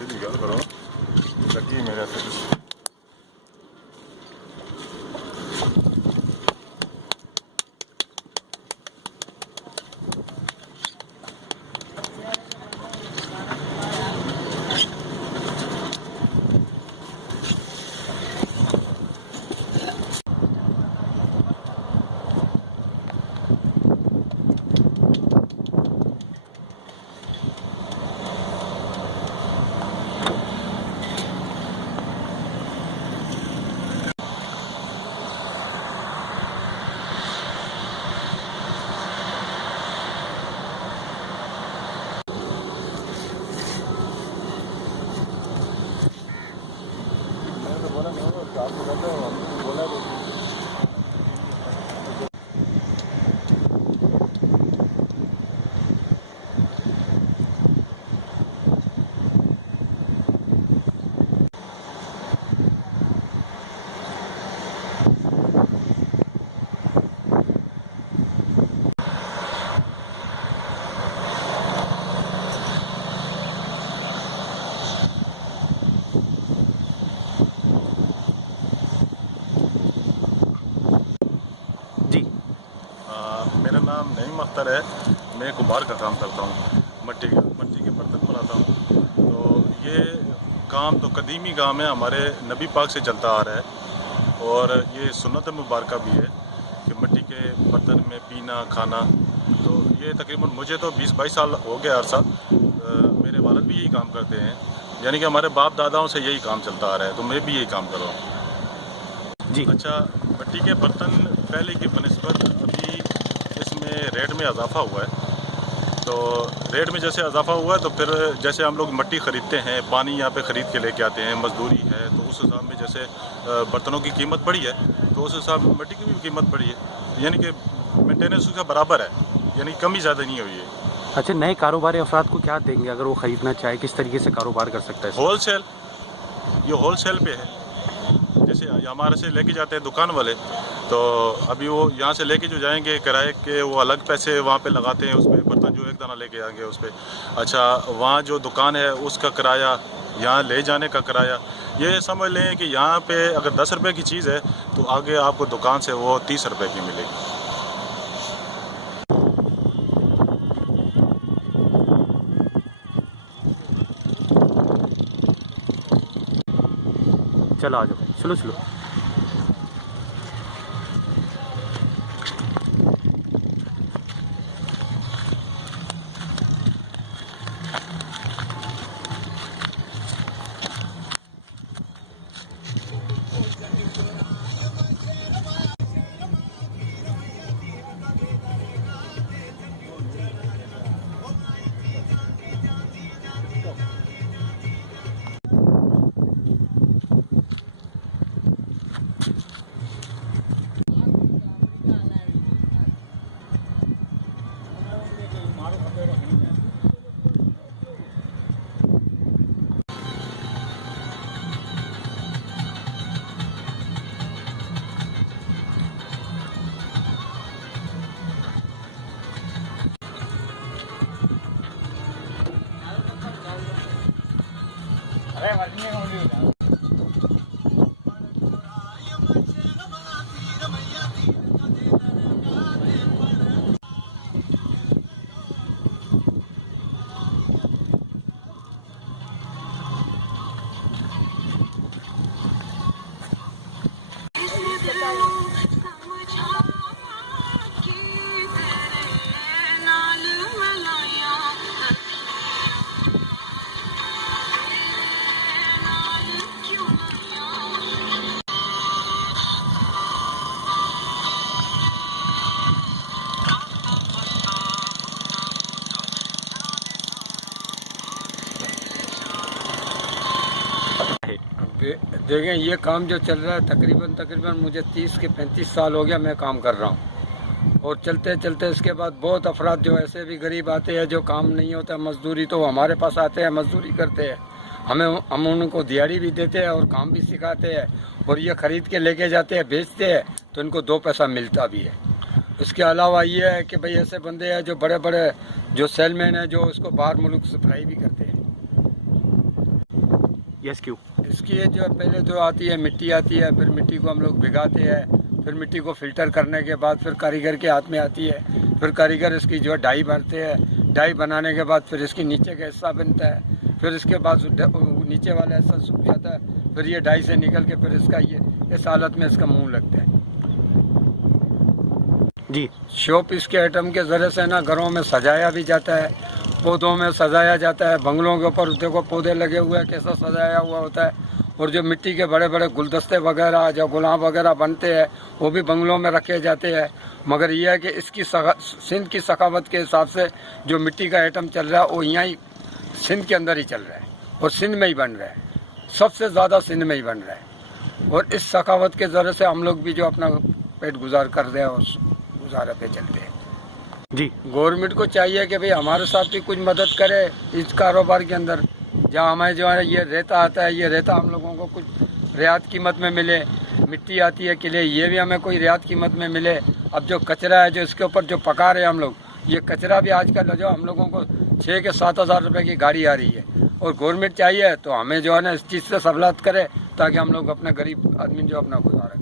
सीधी गल करो लगी मेरे से जी। मेरा नाम नईम अख्तर है। मैं कुम्हार का काम करता हूँ, मिट्टी के बर्तन बनाता हूँ। तो ये काम तो कदीमी काम है, हमारे नबी पाक से चलता आ रहा है और ये सुन्नत मुबारक भी है कि मिट्टी के बर्तन में पीना खाना। तो ये तकरीबन मुझे तो 20-22 साल हो गया अरसा। मेरे वालिद भी यही काम करते हैं, यानी कि हमारे बाप दादाओं से यही काम चलता आ रहा है, तो मैं भी यही काम कर रहा हूँ जी। अच्छा, मिट्टी के बर्तन पहले की बनिस्बत अभी इसमें रेट में इजाफा हुआ है। तो रेट में जैसे इजाफा हुआ है तो फिर जैसे हम लोग मिट्टी ख़रीदते हैं, पानी यहाँ पे ख़रीद के लेके आते हैं, मजदूरी है, तो उस हिसाब में जैसे बर्तनों की कीमत बढ़ी है तो उस हिसाब में मिट्टी की भी कीमत बढ़ी है, यानी कि मेंटेनेंस उसका बराबर है, यानी कमी ज़्यादा नहीं हुई है। अच्छा, नए कारोबारी अफराद को क्या देंगे अगर वो ख़रीदना चाहे, किस तरीके से कारोबार कर सकता है? होलसेल, ये होलसेल पे है। जैसे हमारे से लेके जाते हैं दुकान वाले, तो अभी वो यहाँ से लेके जो जाएंगे किराए के वो अलग पैसे वहाँ पे लगाते हैं, उस पर बर्तन जो एक दाना लेके आएंगे उस पर। अच्छा, वहाँ जो दुकान है उसका किराया, यहाँ ले जाने का किराया, ये समझ लें कि यहाँ पे अगर 10 रुपये की चीज़ है तो आगे आपको दुकान से वो 30 रुपये की मिलेगी। चलो आ जाओ, चलो चलो। देखें, ये काम जो चल रहा है तकरीबन मुझे 30 के 35 साल हो गया मैं काम कर रहा हूँ। और चलते चलते इसके बाद बहुत अफराद जो ऐसे भी गरीब आते हैं जो काम नहीं होता मजदूरी, तो हमारे पास आते हैं, मजदूरी करते हैं, हम उनको दिहाड़ी भी देते हैं और काम भी सिखाते हैं, और ये ख़रीद के लेके जाते हैं, बेचते हैं, तो इनको 2 पैसा मिलता भी है। इसके अलावा ये है कि भाई ऐसे बंदे हैं जो बड़े बड़े जो सेलमैन हैं जो उसको बाहर मुल्क सप्लाई भी करते हैं। यस क्यों? इसकी ये जो पहले तो आती है मिट्टी आती है, फिर मिट्टी को हम लोग भिगाते हैं, फिर मिट्टी को फिल्टर करने के बाद फिर कारीगर के हाथ में आती है, फिर कारीगर इसकी जो है डाई भरते हैं, डाई बनाने के बाद फिर इसकी नीचे का हिस्सा बनता है, फिर इसके बाद नीचे वाला हिस्सा सूख जाता है, फिर ये डाई से निकल के फिर इसका ये इस हालत में इसका मुंह लगता है। जी। शो पीस के आइटम के ज़रिए से ना घरों में सजाया भी जाता है, पौधों में सजाया जाता है, बंगलों के ऊपर देखो पौधे लगे हुए हैं कैसा सजाया हुआ होता है। और जो मिट्टी के बड़े बड़े गुलदस्ते वगैरह जो गुलाब वगैरह बनते हैं वो भी बंगलों में रखे जाते हैं। मगर यह है कि इसकी सिंध की सखावत के हिसाब से जो मिट्टी का आइटम चल रहा है वो यहाँ ही सिंध के अंदर ही चल रहा है और सिंध में ही बन रहा है, सबसे ज़्यादा सिंध में ही बन रहा है। और इस सखावत के ज़रिए से हम लोग भी जो अपना पेट गुजार करते हैं और गुजारा पे चलते हैं। जी। गवर्नमेंट को चाहिए कि भाई हमारे साथ भी कुछ मदद करे इस कारोबार के अंदर, जहाँ हमें जो है ये रेता आता है, ये रेता हम लोगों को कुछ रियायत कीमत में मिले, मिट्टी आती है किले, ये भी हमें कोई रियायत कीमत में मिले। अब जो कचरा है जो इसके ऊपर जो पका रहे हैं हम लोग, ये कचरा भी आजकल जो हम लोगों को 6 के 7 हज़ार रुपये की गाड़ी आ रही है। और गवर्नमेंट चाहिए तो हमें जो है ना इस चीज़ से सहूलत करे ताकि हम लोग अपना गरीब आदमी जो अपना गुजारा